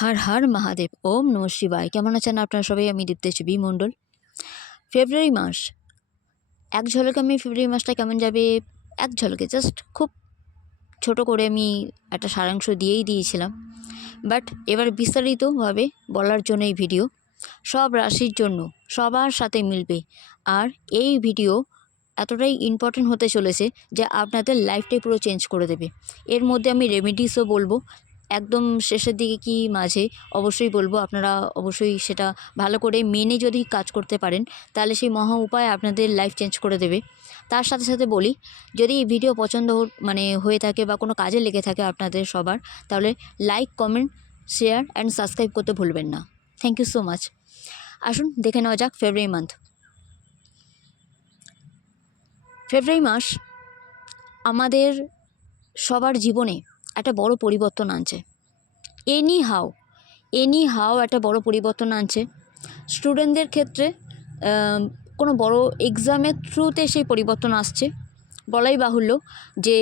হর হর মহাদেব। ওম নমঃ শিবায়। কেমন আছেন আপনারা সবাই? আমি দীপ্তেশ বি মণ্ডল। ফেব্রুয়ারি মাস, এক ঝলকে আমি ফেব্রুয়ারি মাসটা কেমন যাবে এক ঝলকে জাস্ট খুব ছোট করে আমি একটা সারাংশ দিয়েই দিয়েছিলাম। বাট এবার বিস্তারিতভাবে বলার জন্য এই ভিডিও সব রাশির জন্য সবার সাথে মিলবে। আর এই ভিডিও এতটাই ইম্পর্টেন্ট হতে চলেছে যে আপনাদের লাইফটাই পুরো চেঞ্জ করে দেবে। এর মধ্যে আমি রেমেডিসও বলবো, একদম শেষের দিকে কি মাঝে অবশ্যই বলবো। আপনারা অবশ্যই সেটা ভালো করে মেনে যদি কাজ করতে পারেন তাহলে সেই মহা উপায় আপনাদের লাইফ চেঞ্জ করে দেবে। তার সাথে সাথে বলি, যদি এই ভিডিও পছন্দ হয়ে থাকে বা কোনো কাজে লেগে থাকে আপনাদের সবার, তাহলে like, comment, share and subscribe করতে ভুলবেন না। Thank you so much. আসুন দেখে নেওয়া যাক ফেব্রুয়ারি মান্থ। ফেব্রুয়ারি মাস আমাদের সবার জীবনে একটা বড় পরিবর্তন আনছে। এনি হাও একটা বড় পরিবর্তন আনছে। স্টুডেন্টদের ক্ষেত্রে কোনো বড় এক্সামের থ্রুতে সেই পরিবর্তন আসছে। বলাই বাহুল্য যে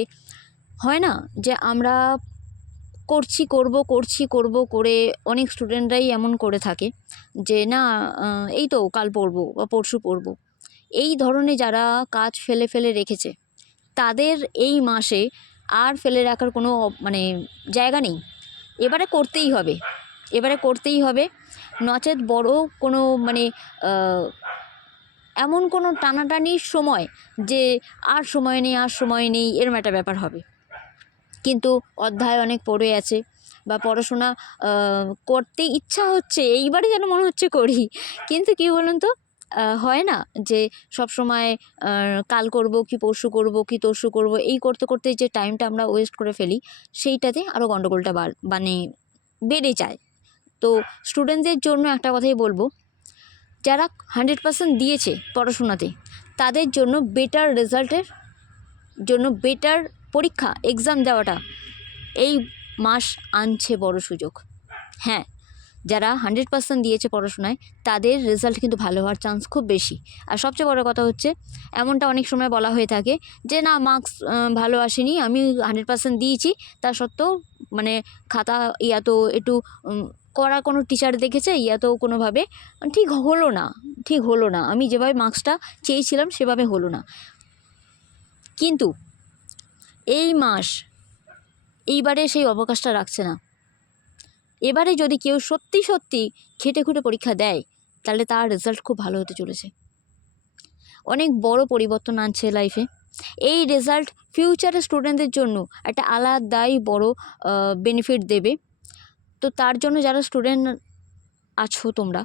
হয় না যে আমরা করব করে অনেক স্টুডেন্টরাই এমন করে থাকে যে না এই তো কাল পড়বো বা পরশু পড়বো, এই ধরনের যারা কাজ ফেলে ফেলে রেখেছে তাদের এই মাসে আর ফেলে রাখার কোনো জায়গা নেই। এবারে করতেই হবে, নচেত বড় কোনো এমন কোনো টানাটানির সময় যে আর সময় নেই এরম একটা ব্যাপার হবে। কিন্তু অধ্যায় অনেক পড়ে আছে বা পড়াশোনা করতে ইচ্ছা হচ্ছে, এইবারে যেন মনে হচ্ছে করি, কিন্তু কী বলুন তো, হয় না যে সব সময় কাল করব কি পরশু করব কি তরশু করব, এই করতে করতে যে টাইমটা আমরা ওয়েস্ট করে ফেলি সেইটাতে আরও গণ্ডগোলটা বেড়ে যায়। তো স্টুডেন্টদের জন্য একটা কথাই বলবো, যারা 100% দিয়েছে পড়াশোনাতে তাদের জন্য বেটার রেজাল্টের জন্য বেটার পরীক্ষা এক্সাম দেওয়াটা এই মাস আনছে বড় সুযোগ। হ্যাঁ, যারা 100% দিয়েছে পড়াশোনায় তাদের রেজাল্ট কিন্তু ভালো হওয়ার চান্স খুব বেশি। আর সবচেয়ে বড় কথা হচ্ছে, এমনটা অনেক সময় বলা হয়ে থাকে যে না মার্কস ভালো আসেনি, আমি 100% দিয়েছি, তা সত্ত্বেও খাতা তো একটু করা কোনো টিচার দেখেছে, তো কোনোভাবে ঠিক হলো না, আমি যেভাবে মার্কসটা চেয়েছিলাম সেভাবে হলো না। কিন্তু এইবারে সেই অবকাশটা রাখছে না। এবারে যদি কেউ সত্যি খেটে খুঁটে পরীক্ষা দেয় তাহলে তার রেজাল্ট খুব ভালো হতে চলেছে, অনেক বড় পরিবর্তন আনছে লাইফে। এই রেজাল্ট ফিউচারে স্টুডেন্টদের জন্য একটা আলাদাই বড় বেনিফিট দেবে। তো তার জন্য যারা স্টুডেন্ট আছো তোমরা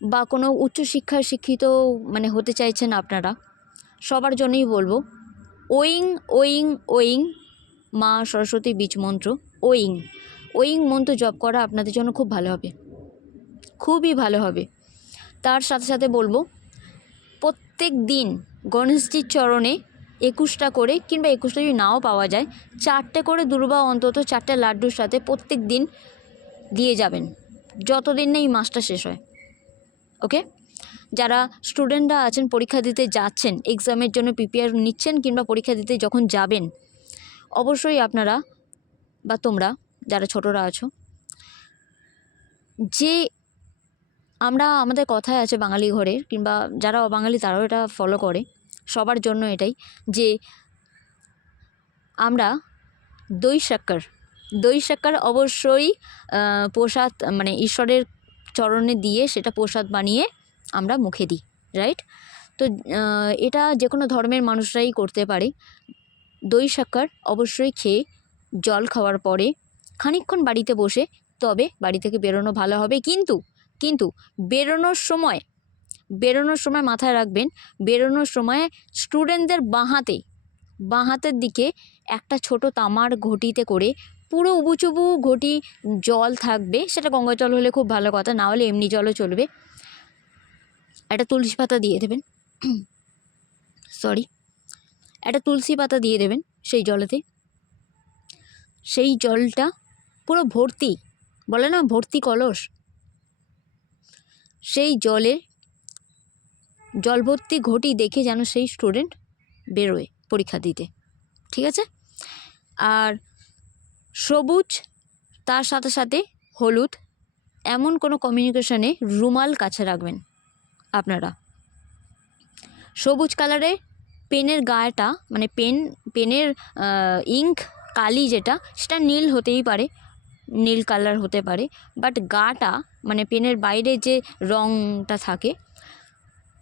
বা কোনো উচ্চশিক্ষায় শিক্ষিত হতে চাইছেন আপনারা, সবার জন্যই বলবো ওয়িং ওয়িং ওয়িং মা সরস্বতী বীজ মন্ত্র ওয়িং মন্ত্র জপ করা আপনাদের জন্য খুব ভালো হবে, খুবই ভালো হবে। তার সাথে সাথে বলবো, প্রত্যেক দিন গণেশজির চরণে 21টা করে, কিংবা 21টা যদি নাও পাওয়া যায় 4টে করে দুর্বা, অন্তত 4টে লাড্ডুর সাথে প্রত্যেক দিন দিয়ে যাবেন যতদিন না এই মাসটা শেষ হয়। ওকে, যারা স্টুডেন্টরা আছেন পরীক্ষা দিতে যাচ্ছেন, এক্সামের জন্য প্রিপেয়ার নিচ্ছেন কিংবা পরীক্ষা দিতে যখন যাবেন, অবশ্যই আপনারা বা তোমরা যারা ছোটরা আছো, যে আমাদের কথায় আছে বাঙালি ঘরের, কিংবা যারা অবাঙালি তারাও এটা ফলো করে, সবার জন্য এটাই যে আমরা দই শাক্কার অবশ্যই প্রসাদ ঈশ্বরের চরণে দিয়ে সেটা প্রসাদ বানিয়ে আমরা মুখে দিই, রাইট? তো এটা যে কোনো ধর্মের মানুষরাই করতে পারে। দই শাক্কার অবশ্যই খেয়ে জল খাওয়ার পরে খানিকক্ষণ বাড়িতে বসে তবে বাড়ি থেকে বেরোনো ভালো হবে। কিন্তু বেরোনোর সময় মাথায় রাখবেন, বেরোনোর সময় স্টুডেন্টদের বাঁ হাতের দিকে একটা ছোট তামার ঘটিতে করে পুরো উবুচুবু ঘটি জল থাকবে, সেটা গঙ্গা জল হলে খুব ভালো কথা, না হলে এমনি জলও চলবে। একটা তুলসী পাতা দিয়ে দেবেন একটা তুলসী পাতা দিয়ে দেবেন সেই জলেতে। সেই জলটা পুরো ভর্তি, বলে না ভর্তি কলস, সেই জল ভর্তি ঘটি দেখে যেন সেই স্টুডেন্ট বেরোয় পরীক্ষা দিতে, ঠিক আছে? আর সবুজ তার সাথে সাথে হলুদ, এমন কোনো কমিউনিকেশনে রুমাল কাছে রাখবেন আপনারা। সবুজ কালারের পেনের গায়েটা, মানে পেনের ইঙ্ক কালি যেটা, সেটা নীল হতেই পারে, নীল কালার হতে পারে, বাট গাটা মানে পেনের বাইরে যে রঙটা থাকে,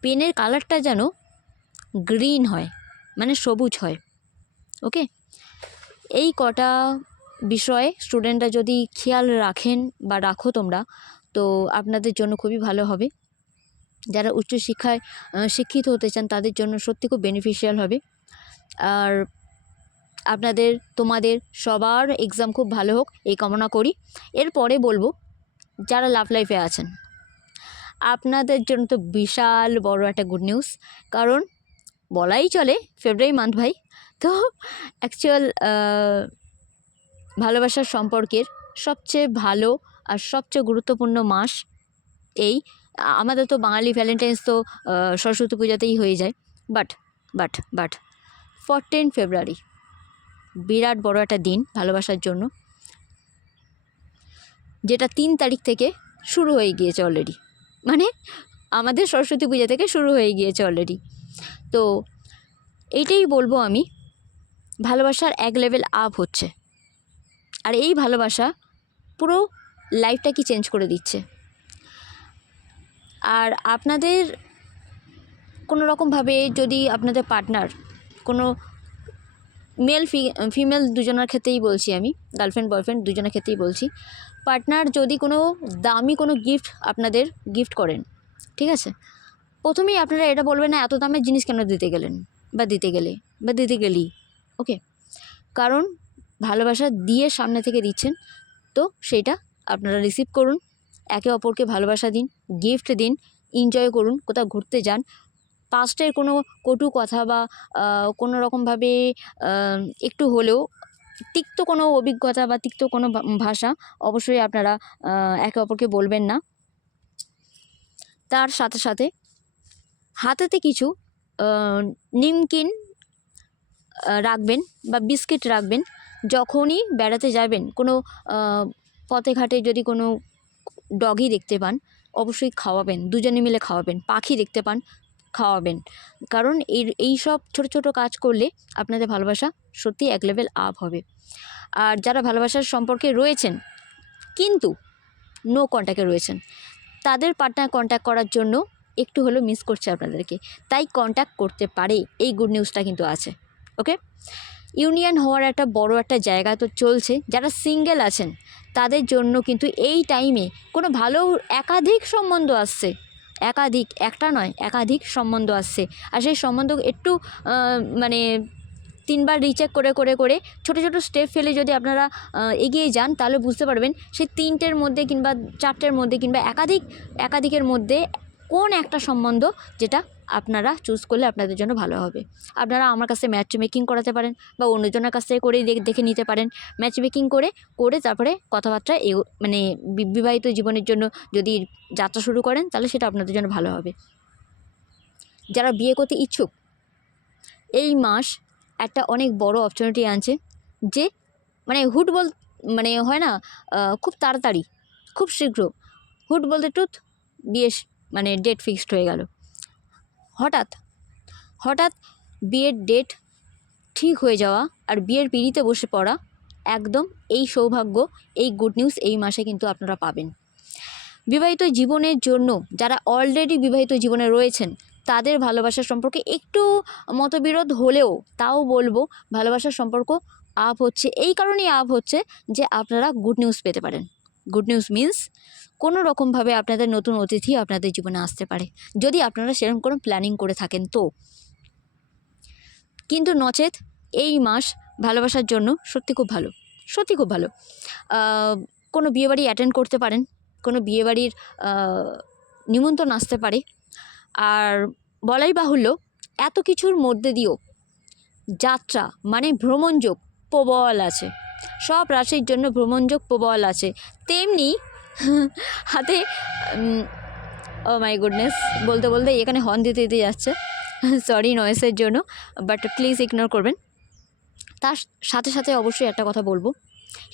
পেনের কালারটা যেন গ্রিন হয়, মানে সবুজ হয়। ওকে, এই কটা বিষয়ে স্টুডেন্টরা যদি খেয়াল রাখেন বা রাখো তোমরা, তো আপনাদের জন্য খুবই ভালো হবে। যারা উচ্চশিক্ষায় শিক্ষিত হতে চান তাদের জন্য সত্যি খুব বেনিফিশিয়াল হবে। আর তোমাদের সবার এক্সাম খুব ভালো হোক এই কামনা করি। এরপরে বলবো যারা লাভ লাইফে আছেন, আপনাদের জন্য তো বিশাল বড় একটা গুড নিউজ, কারণ বলাই চলে ফেব্রুয়ারি মান্থ ভাই, তো অ্যাকচুয়াল ভালোবাসার সম্পর্কের সবচেয়ে ভালো আর সবচেয়ে গুরুত্বপূর্ণ মাস এই। আমাদের তো বাঙালি ভ্যালেন্টাইন্স তো সরস্বতী পূজাতেই হয়ে যায়, বাট 14 ফেব্রুয়ারি বিরাট বড় একটা দিন ভালোবাসার জন্য, যেটা 3 তারিখ থেকে শুরু হয়ে গিয়েছে অলরেডি, মানে আমাদের সরস্বতী পূজা থেকে শুরু হয়ে গিয়েছে অলরেডি। তো এইটাই বলবো আমি, ভালোবাসার এক লেভেল আপ হচ্ছে, আর এই ভালোবাসা পুরো লাইফটা কি চেঞ্জ করে দিচ্ছে। আর আপনাদের কোনো রকমভাবে যদি আপনাদের পার্টনার, কোনো মেল ফিমেল দুজনের ক্ষেত্রেই বলছি আমি, গার্লফ্রেন্ড বয়ফ্রেন্ড দুজনের ক্ষেত্রেই বলছি, পার্টনার যদি কোনো দামি কোনো গিফট আপনাদের গিফট করেন, ঠিক আছে, প্রথমেই আপনারা এটা বলবেন না এত দামের জিনিস কেন দিতে গেলেন বা দিতে গেলি। ওকে, কারণ ভালোবাসা দিয়ে সামনে থেকে দিচ্ছেন, তো সেইটা আপনারা রিসিভ করুন, একে অপরকে ভালোবাসা দিন, গিফট দিন, এনজয় করুন, কোথাও ঘুরতে যান। পাস্টের কোনো কটু কথা বা কোনো রকমভাবে একটু হলেও তিক্ত কোনো অভিজ্ঞতা বা তিক্ত কোনো ভাষা অবশ্যই আপনারা একে অপরকে বলবেন না। তার সাথে সাথে হাতেতে কিছু নিমকিন রাখবেন বা বিস্কিট রাখবেন, যখনই বেড়াতে যাবেন, কোনো পথে ঘাটে যদি কোনো ডগি দেখতে পান অবশ্যই খাওয়াবেন, দুজনে মিলে খাওয়াবেন, পাখি দেখতে পান খাওয়াবেন, কারণ এই সব ছোটো ছোটো কাজ করলে আপনাদের ভালোবাসা সত্যি এক লেভেল আপ হবে। আর যারা ভালোবাসার সম্পর্কে রয়েছেন কিন্তু নো কন্ট্যাক্টে রয়েছেন, তাদের পার্টনার কন্ট্যাক্ট করার জন্য একটু হলেও মিস করছে আপনাদেরকে, তাই কন্ট্যাক্ট করতে পারে, এই গুড নিউজটা কিন্তু আছে। ওকে, ইউনিয়ন হওয়ার একটা বড় একটা জায়গা তো চলছে। যারা সিঙ্গেল আছেন তাদের জন্য কিন্তু এই টাইমে কোনো ভালো একাধিক সম্বন্ধ আসছে, একটা নয় একাধিক সম্বন্ধ আসছে। আর সেই সম্বন্ধ একটু মানে 3বার রিচেক করে ছোটো ছোটো স্টেপ ফেলে যদি আপনারা এগিয়ে যান, তাহলে বুঝতে পারবেন সেই 3টের মধ্যে কিংবা 4টের মধ্যে কিংবা একাধিকের মধ্যে কোন একটা সম্বন্ধ যেটা আপনারা চুজ করলে আপনাদের জন্য ভালো হবে। আপনারা আমার কাছে ম্যাচ মেকিং করাতে পারেন বা অন্যজনের কাছ থেকে করেই দেখে নিতে পারেন। ম্যাচ মেকিং করে তারপরে কথাবার্তা মানে বিবাহিত জীবনের জন্য যদি যাত্রা শুরু করেন তাহলে সেটা আপনাদের জন্য ভালো হবে। যারা বিয়ে করতে ইচ্ছুক, এই মাস একটা অনেক বড় অপরচুনিটি আনছে, যে মানে মানে হয় না খুব তাড়াতাড়ি, খুব শীঘ্র, হুট বলতে টুথ, বিয়ে মানে ডেট ফিক্সড হয়ে গেল। হঠাৎ বিয়ের ডেট ঠিক হয়ে যাওয়া আর বিয়ের পিঁড়িতে বসে পড়া, একদম এই সৌভাগ্য, এই গুড নিউজ এই মাসে কিন্তু আপনারা পাবেন। বিবাহিত জীবনের জন্য যারা অলরেডি বিবাহিত জীবনে রয়েছেন তাদের ভালোবাসার সম্পর্কে একটু মতবিরোধ হলেও তাও বলবো ভালোবাসার সম্পর্ক আপ হচ্ছে, এই কারণেই আপ হচ্ছে যে আপনারা গুড নিউজ পেতে পারেন। গুড নিউজ মিন্স কোনো রকমভাবে আপনাদের নতুন অতিথি আপনাদের জীবনে আসতে পারে, যদি আপনারা সেরকম কোনো প্ল্যানিং করে থাকেন তো। কিন্তু নচেত এই মাস ভালোবাসার জন্য সত্যি খুব ভালো। কোনো বিয়েবাড়ি অ্যাটেন্ড করতে পারেন, কোনো বিয়েবাড়ির নিমন্ত্রণ আসতে পারে। আর বলাই বাহুল্য এত কিছুর মধ্যে দিয়েও যাত্রা মানে ভ্রমণযোগ প্রবল আছে, সব রাশির জন্য ভ্রমণযোগ প্রবল আছে। তেমনি হাতে ও মাই গুডনেস, বলতে এখানে হর্ন দিতে যাচ্ছে, সরি নয়েসের জন্য, বাট প্লিজ ইগনোর করবেন। তার সাথে সাথে অবশ্যই একটা কথা বলবো,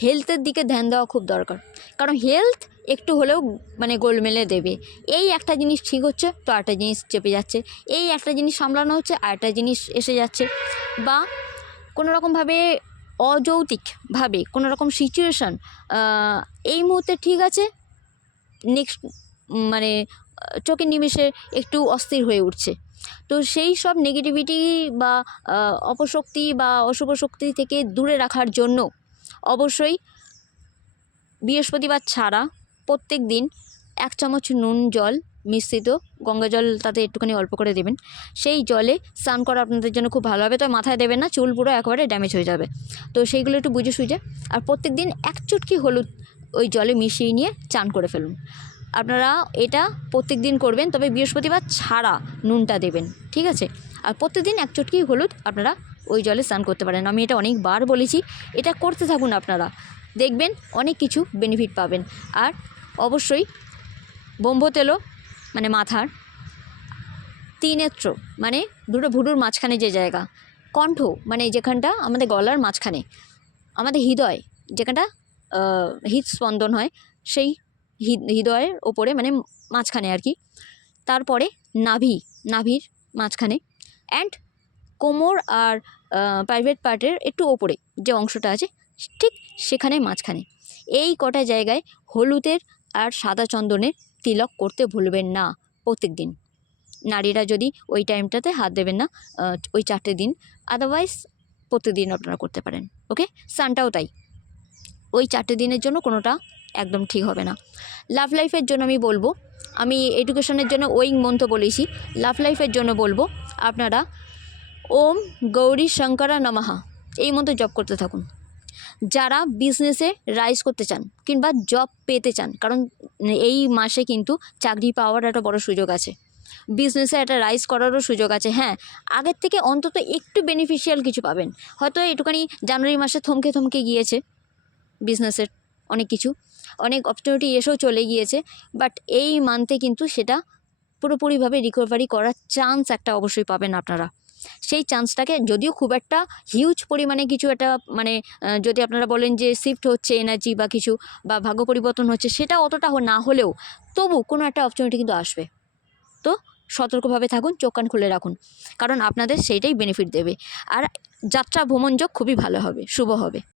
হেলথের দিকে ধ্যান দেওয়া খুব দরকার, কারণ হেলথ একটু হলেও মানে গোলমেলে দেবে। এই একটা জিনিস ঠিক হচ্ছে তো আরেকটা জিনিস চেপে যাচ্ছে, এই একটা জিনিস সামলানো হচ্ছে আরেকটা জিনিস এসে যাচ্ছে, বা কোনো রকমভাবে অযৌক্তিকভাবে কোনো রকম সিচুয়েশান এই মুহূর্তে ঠিক আছে, নেক্সট মানে চোখের নিমেষে একটু অস্থির হয়ে উঠছে। তো সেই সব নেগেটিভিটি বা অপশক্তি বা অশুভ শক্তি থেকে দূরে রাখার জন্য অবশ্যই বৃহস্পতিবার ছাড়া প্রত্যেক দিন 1 চামচ নুন জল মিশ্রিত গঙ্গা জল তাতে একটুখানি অল্প করে দেবেন, সেই জলে স্নান করা আপনাদের জন্য খুব ভালো হবে। তো মাথায় দেবেন না, চুল পুরো একেবারে ড্যামেজ হয়ে যাবে। তো সেইগুলো একটু বুঝে সুঝে, আর প্রত্যেক দিন 1 চুটকি হলুদ ওই জলে মিশিয়ে নিয়ে চান করে ফেলুন। আপনারা এটা প্রত্যেক দিন করবেন, তবে বৃহস্পতিবার ছাড়া নুনটা দেবেন, ঠিক আছে? আর প্রত্যেকদিন 1 চুটকি হলুদ আপনারা ওই জলে স্নান করতে পারেন। আমি এটা অনেকবার বলেছি, এটা করতে থাকুন আপনারা, দেখবেন অনেক কিছু বেনিফিট পাবেন। আর অবশ্যই ব্রহ্ম তেলও মানে মাথার ত্রিনেত্র মানে দুটো ভুরুর মাঝখানে যে জায়গা, কণ্ঠ মানে যেখানটা আমাদের গলার মাঝখানে, আমাদের হৃদয় যেখানটা হৃদস্পন্দন হয়, সেই হৃদয়ের ওপরে মানে মাঝখানে আর কি, তারপরে নাভির মাঝখানে, অ্যান্ড কোমর আর প্রাইভেট পার্টের একটু ওপরে যে অংশটা আছে ঠিক সেখানে মাঝখানে, এই কটা জায়গায় হলুদের আর সাদা চন্দনের তিলক করতে ভুলবেন না প্রত্যেক দিন। নারীরা যদি ওই টাইমটাতে হাত দেবেন না ওই 4টে দিন, আদারওয়াইজ প্রত্যেকদিন আপনারা করতে পারেন। ওকে, সানটাও তাই, ওই 4টে দিনের জন্য কোনোটা একদম ঠিক হবে না। লাভ লাইফের জন্য আমি বলবো, আমি এডুকেশনের জন্য ওই মন্ত্র বলেছি, লাভ লাইফের জন্য বলবো আপনারা ওম গৌরী শঙ্করা নমঃ এই মন্ত্র জপ করতে থাকুন। যারা বিজনেসে রাইজ করতে চান কিংবা জব পেতে চান, কারণ এই মাসে কিন্তু চাকরি পাওয়ার একটা বড় সুযোগ আছে, বিজনেসে একটা রাইজ করারও সুযোগ আছে। হ্যাঁ, আগের থেকে অন্তত একটু বেনিফিশিয়াল কিছু পাবেন। হয়তো একটুখানি জানুয়ারি মাসে থমকে গিয়েছে বিজনেসের অনেক অপরচুনিটি এসেও চলে গিয়েছে, বাট এই মান্থে কিন্তু সেটা পুরোপুরিভাবে রিকভারি করার চান্স একটা অবশ্যই পাবেন আপনারা। সেই চান্সটাকে যদিও খুব একটা হিউজ পরিমাণে কিছু একটা মানে যদি আপনারা বলেন যে শিফট হচ্ছে এনার্জি বা কিছু বা ভাগ্য পরিবর্তন হচ্ছে, সেটা অতটা না হলেও তবু কোনো একটা অপরচুনিটি কিন্তু আসবে। তো সতর্কভাবে থাকুন, চোখ কান খুলে রাখুন, কারণ আপনাদের সেইটাই বেনিফিট দেবে। আর যাত্রা ভ্রমণযোগ খুবই ভালো হবে, শুভ হবে।